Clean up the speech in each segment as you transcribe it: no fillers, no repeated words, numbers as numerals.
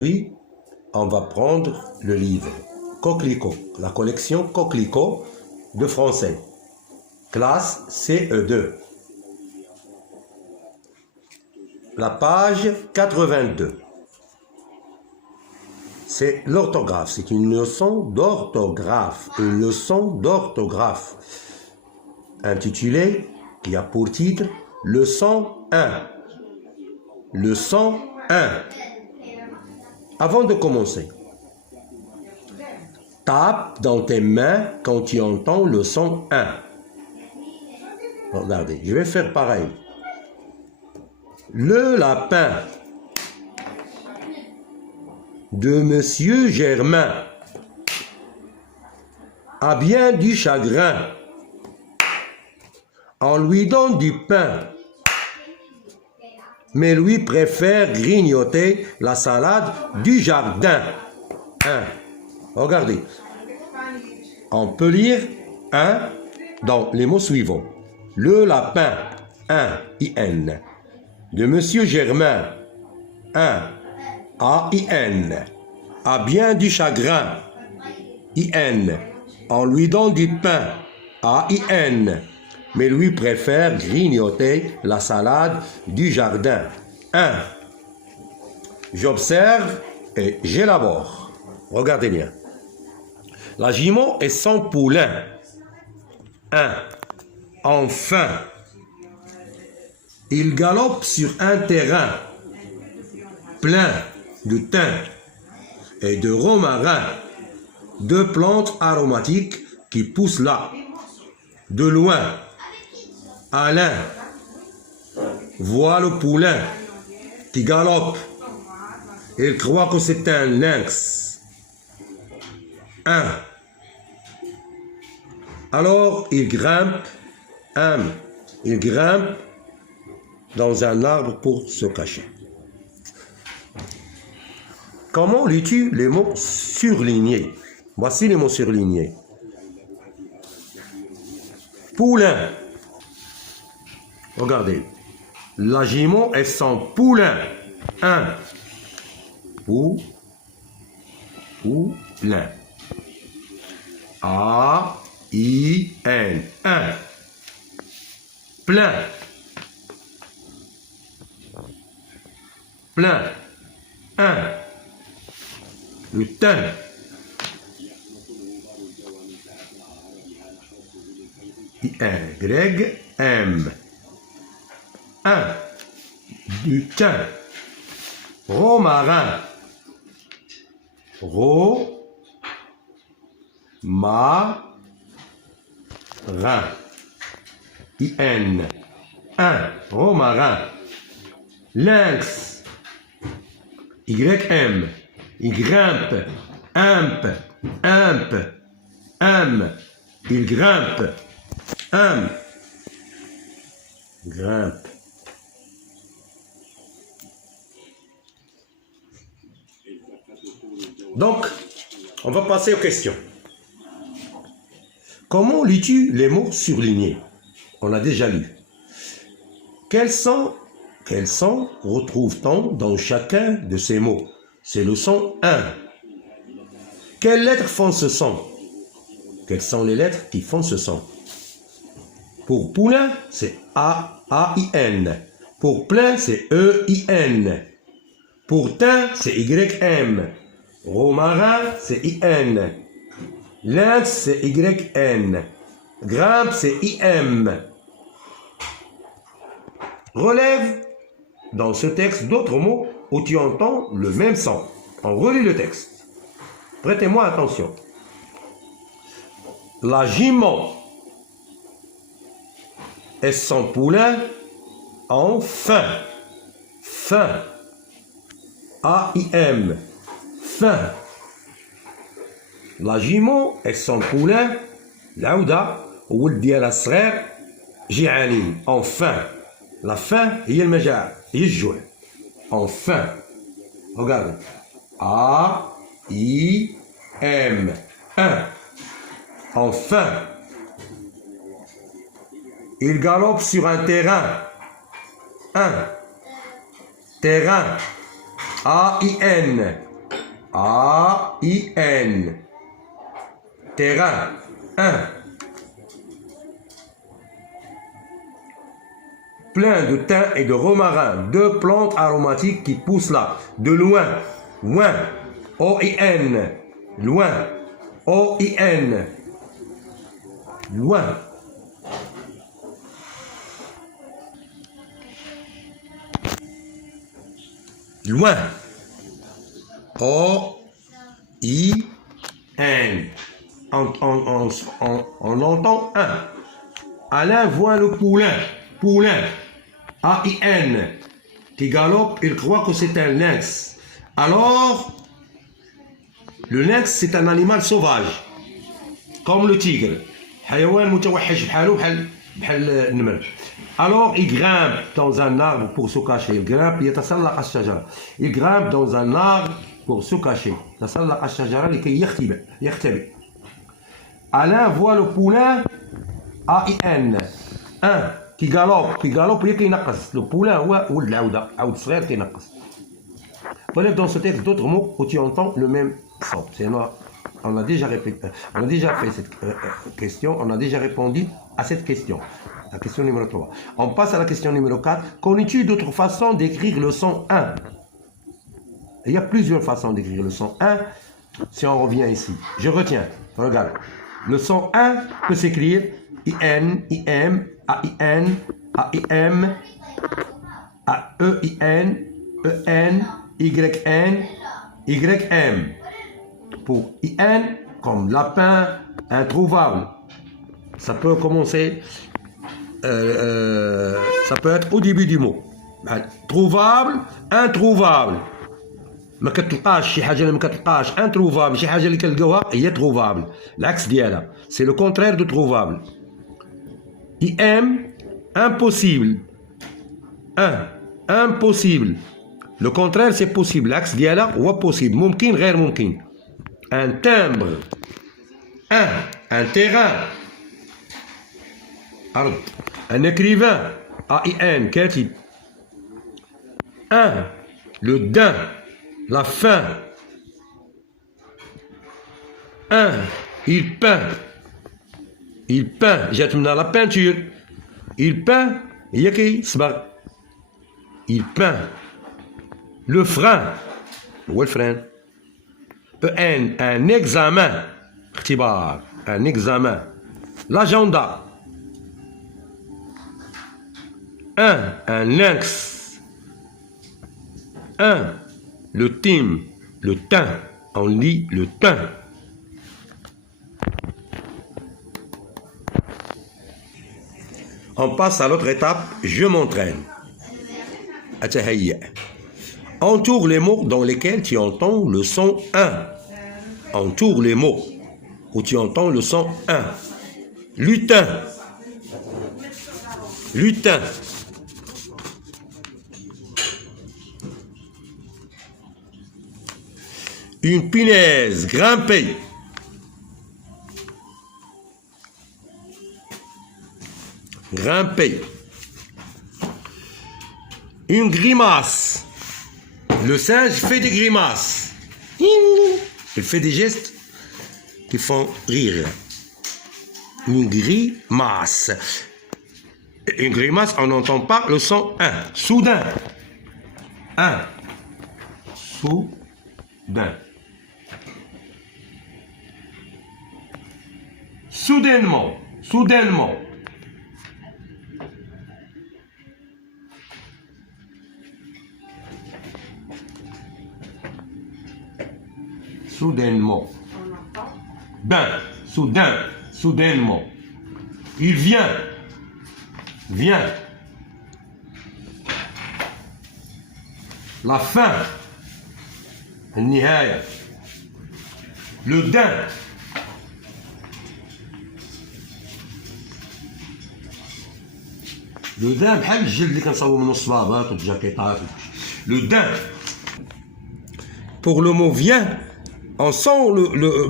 Oui, on va prendre le livre Coquelicot, la collection Coquelicot de français, classe CE2. La page 82. C'est l'orthographe, c'est une leçon d'orthographe, intitulée, qui a pour titre Leçon 1. Leçon 1. Avant de commencer, tape dans tes mains quand tu entends le son 1. Regardez, je vais faire pareil. Le lapin de Monsieur Germain a bien du chagrin. On lui donne du pain, mais lui préfère grignoter la salade du jardin. 1. Regardez. On peut lire 1 dans les mots suivants. Le lapin, 1, I-N. De Monsieur Germain, 1, A-I-N. A bien du chagrin, I-N. On lui donne du pain, A-I-N. Mais lui préfère grignoter la salade du jardin. 1. J'observe et j'élabore. Regardez bien. La jument est sans poulain. 1. Enfin. Il galope sur un terrain plein de thym et de romarin, deux plantes aromatiques qui poussent là. De loin, Alain voit le poulain qui galope. Il croit que c'est un lynx. 1. Alors il grimpe dans un arbre pour se cacher. Comment lis-tu les mots surlignés? Voici les mots surlignés. Poulain. Regardez. La jument est sans poulain. 1. Poulain. A-I-N. 1. Plein. Plein. 1. Le thym. Y-M. 1. Du thym. Romarin. Romarin. I-N. 1. Romarin. Lynx. Y-M. Il grimpe. Imp. Il grimpe. Grimpe. Donc, on va passer aux questions. Comment lis-tu les mots surlignés? On a déjà lu. Quels sons retrouve-t-on dans chacun de ces mots? C'est le son 1. Quelles lettres font ce son? Quelles sont les lettres qui font ce son? Pour poulain, c'est A-I-N. Pour plein, c'est E-I-N. Pour thym, c'est Y-M. Romarin, c'est I-N. Lynx, c'est Y-N. Grimpe, c'est I-M. Relève dans ce texte d'autres mots où tu entends le même son. On relit le texte. Prêtez-moi attention. La jument est sans poulain, enfin. Fin. A-I-M. Fin. La jument est sans poulain, العودة ولد ديالها الصغير جيعانين. Enfin. La faim هي المجاعة هي الجوع. Enfin. Regarde. A-I-M. 1. Enfin. Il galope sur un terrain. 1. Terrain. A-I-N. A-I-N. Terrain. 1. Plein de thym et de romarin, 2 plantes aromatiques qui poussent là, de loin. Loin. O-I-N. Loin. O-I-N. Loin. Loin. O-I-N. On entend un. Alain voit le poulain. Poulain. A-I-N. Qui galope, il croit que c'est un lynx. Alors, le lynx, c'est un animal sauvage. Comme le tigre. حيوان متوحش بحاله بحال النمر. Alors, il grimpe dans un arbre pour se cacher. Il grimpe, يتسلق الشجرة. Il grimpe dans un arbre pour se cacher. يتسلق الشجرة لكي يختبئ. Alain voit le poulain. A-I-N. Un qui galope هي كينقص. Le poulain هو ولد العودة. عود صغير كينقص. Relève dans ce texte d'autres mots où tu entends le même son. On a déjà fait cette question, on a déjà répondu à cette question. La question numéro 3. On passe à la question numéro 4. Connais-tu d'autres façons d'écrire le son 1? Il y a plusieurs façons d'écrire le son 1. Si on revient ici, je retiens, regarde. Le son 1 peut s'écrire I-N, I-M, A-I-N, A-I-M, A-E-I-N, E-N, Y-N, Y-M. Pour I-N, comme lapin, introuvable. Ça peut commencer, ça peut être au début du mot. Trouvable, introuvable. ما كتلقاش شي حاجه اللي ما كتلقاش introuvable شي حاجه اللي كتلقاوها هي trouvable. العكس ديالها. C'est le contraire de trouvable. I-M, impossible. Impossible. Le contraire c'est possible. العكس ديالها هو possible. ممكن غير ممكن. Un timbre. Un terrain. Un écrivain. A-I-N, كاتب. Le daim. La faim. Il peint. Il peint. جات من la peinture. Il peint. هي كيصبغ. Il peint. Le frein. هو الفران. Un examen. اختبار. Un examen. L'agenda. Un lynx. Le thym. Le thym. On lit le thym. On passe à l'autre étape. Je m'entraîne. Entoure les mots dans lesquels tu entends le son 1. Entoure les mots où tu entends le son 1. Lutin. Lutin. Une punaise. Grimper. Grimper. Une grimace. Le singe fait des grimaces. Il fait des gestes qui font rire. Une grimace. Une grimace, on n'entend pas le son 1. Soudain. Soudain. Soudainement. Soudainement. Soudainement. Ben, soudain, soudainement. Il vient. Vient. La fin. النهاية. Le daim. Le daim بحال الجلد اللي كنصاوبو منو الصبابات والجاكيطات. Le daim. Pour le mot vient, on sent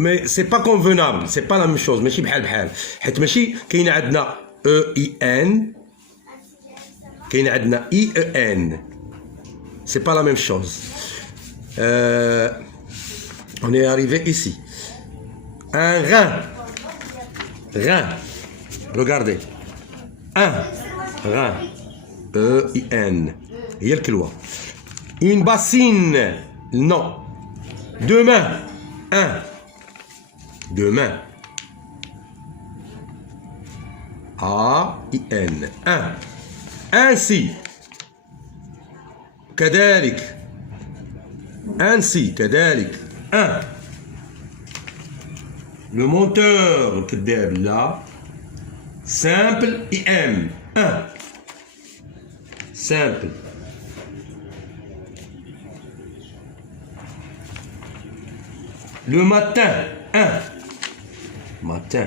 mais c'est pas convenable, c'est pas la même chose, ماشي بحال بحال. حيت ماشي كاين عندنا E-I-N, كاين عندنا I-E-N. C'est pas la même chose. On est arrivé ici. Un rein. Rein. Regardez. Un rein. E-I-N. Il y a le clois. Une bassine. Non. Deux mains. Un. Deux mains. A-I-N. Un. Ainsi. كذلك. Ainsi. كذلك. Un. Le monteur الكذاب là. Simple IM. Un. Simple. Le matin. Un. Matin.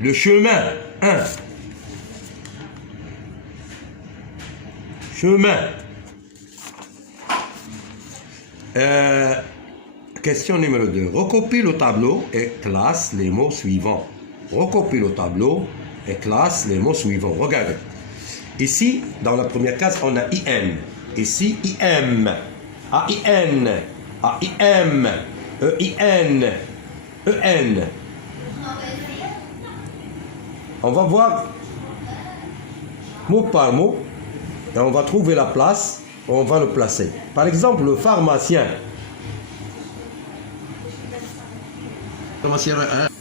Le chemin. Un. Chemin. Question numéro 2. Recopie le tableau et classe les mots suivants. Recopie le tableau et classe les mots suivants. Regardez. Ici, dans la première case, on a IN. Ici, IM. AIN. AIM. EIN. EN. On va voir mot par mot et on va trouver la place où on va le placer. Par exemple, le pharmacien.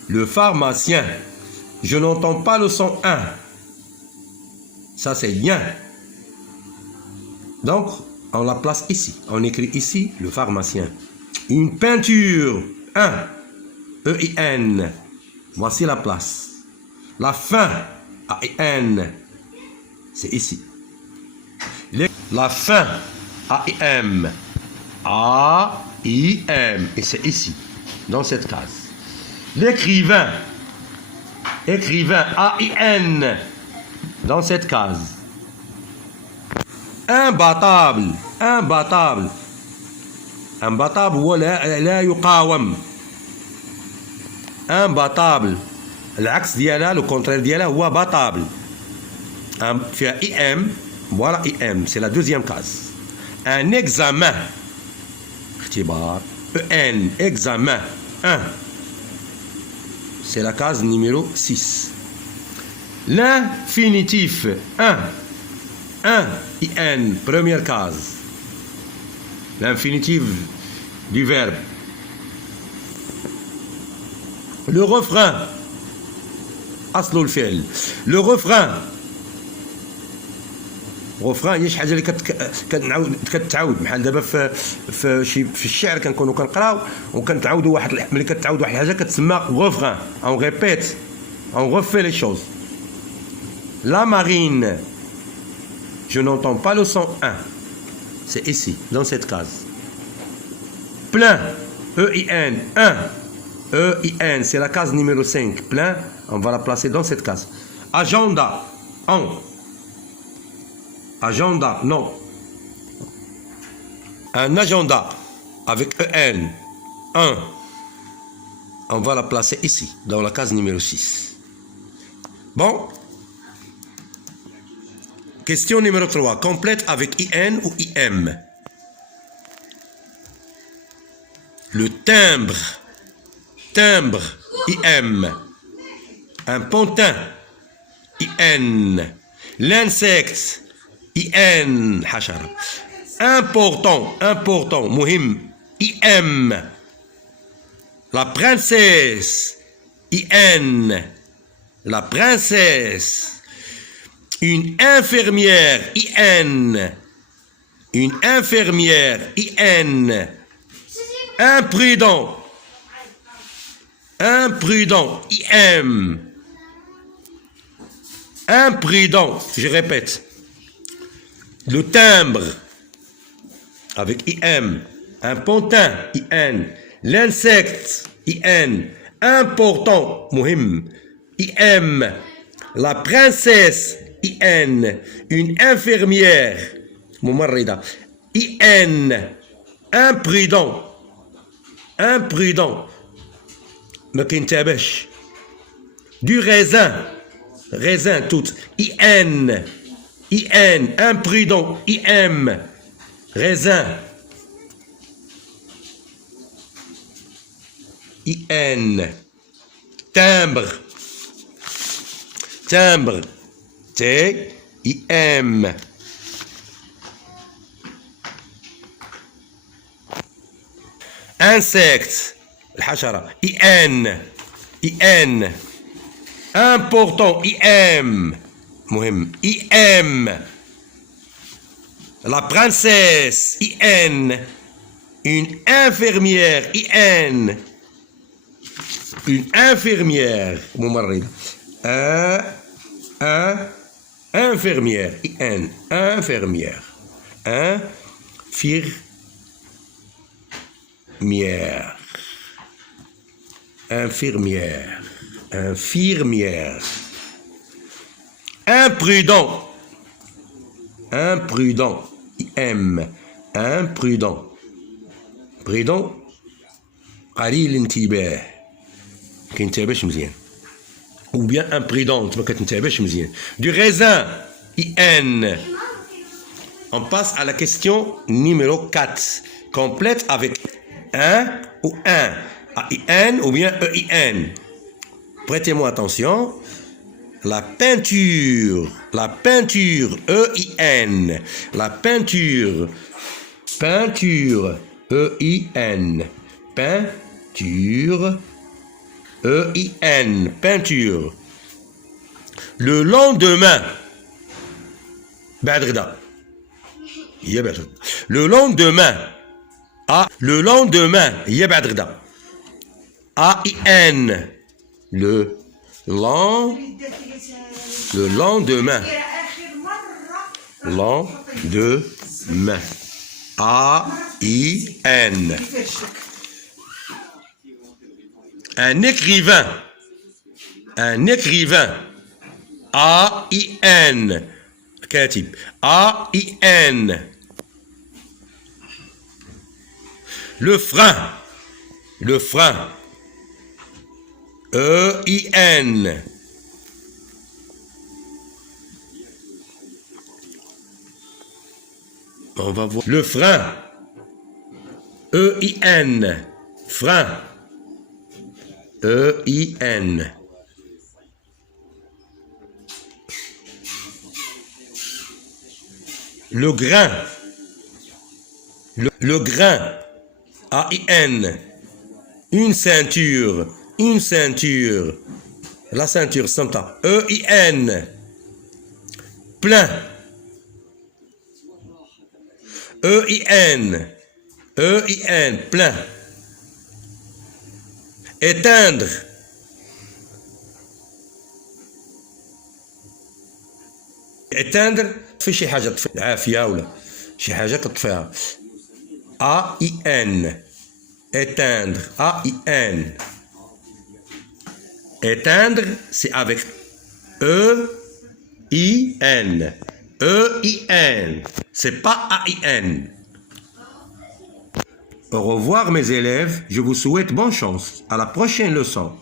Le pharmacien. Je n'entends pas le son 1. Ça, c'est bien. Donc, on la place ici. On écrit ici le pharmacien. Une peinture. 1. E-I-N. Voici la place. La fin. A-I-N. C'est ici. La fin. A-I-M. A-I-M. Et c'est ici. Dans cette case. L'écrivain. Écrivain. A-I-N. Dans cette case. Imbattable. Imbattable. Imbattable هو لا يقاوم. Imbattable. العكس ديالها لو كونترير ديالها هو battable. فيها IM. Voilà IM. C'est la deuxième case. Un examen. اختبار. EN. Examen. 1. C'est la case numéro 6. L'infinitif. 1. 1. IN. Première case. L'infinitif du verbe. Le refrain. أصل الفعل. Le refrain. refrain هي شي حاجه اللي كتعاود بحال دابا في الشعر كنكونوا كنقراو وكنتعاودوا واحد ملي كتعاود واحد الحاجه كتسمى refrain. On répète, on refait les choses. La marine. Je n'entends pas le son 1. C'est ici, dans cette case. Plein. E-I-N. 1. E-I-N. C'est la case numéro 5. Plein. On va la placer dans cette case. Agenda. 1. Agenda. Non. Un agenda. Avec E-N. 1. On va la placer ici, dans la case numéro 6. Bon. Question numéro 3. Complète avec IN ou IM. Le timbre. Timbre. IM. Un pantin. IN. L'insecte. IN. حشرة. Important. Important. مهم. IM. La princesse. IN. La princesse. Une infirmière, IN. Une infirmière, IN. Imprudent. Imprudent, IM. Imprudent, je répète. Le timbre, avec IM. Un pantin, IN. L'insecte, IN. Important, muhim, IM. La princesse, IN. Une infirmière, mumarrida, IN. Imprudent. Imprudent. ما كينتبهش. Du raisin. Raisin tout. IN. IN. Imprudent. IM. Raisin. I-N. Timbre. Timbre. T-I-M. Insecte. الحشرة. I-N. I-N. Important. I-M. مهم. I-M. La princesse. I-N. Une infirmière. I-N. Une infirmière. ممرضة. Infirmière. I-N. Infirmière. Infirmière. Infirmière. Infirmière. Imprudent. Imprudent. I-M. Imprudent. Prudent. قليل الانتباه. ما كينتبهش مزيان. Ou bien imprudente, ما كتنتبهش مزيان. Du raisin. I-N. On passe à la question numéro 4. Complète avec un ou un. A-I-N ou bien E-I-N. Prêtez-moi attention. La peinture. La peinture. E-I-N. La peinture. Peinture. E-I-N. Peinture. E-I-N. Peinture. Le lendemain. بعد غدا. Le lendemain. Le lendemain. هي بعد غدا. A-I-N. Le lendemain. Lendemain. A-I-N. Un écrivain. Un écrivain. A-I-N. كاتب. A-I-N. Le frein. Le frein. E-I-N. On va voir. Le frein. E-I-N. Frein. E-I-N. Le grain. Le grain. A-I-N. Une ceinture. Une ceinture. La ceinture, santa. E-I-N. Plein. E-I-N. E-I-N. Plein. Éteindre. éteindre في شي حاجة تطفي عافية ولا شي حاجة كتطفيها. A-I-N. Éteindre. A-I-N. Éteindre, c'est avec E-I-N. E-I-N. C'est pas A-I-N. Au revoir mes élèves, je vous souhaite bonne chance. À la prochaine leçon.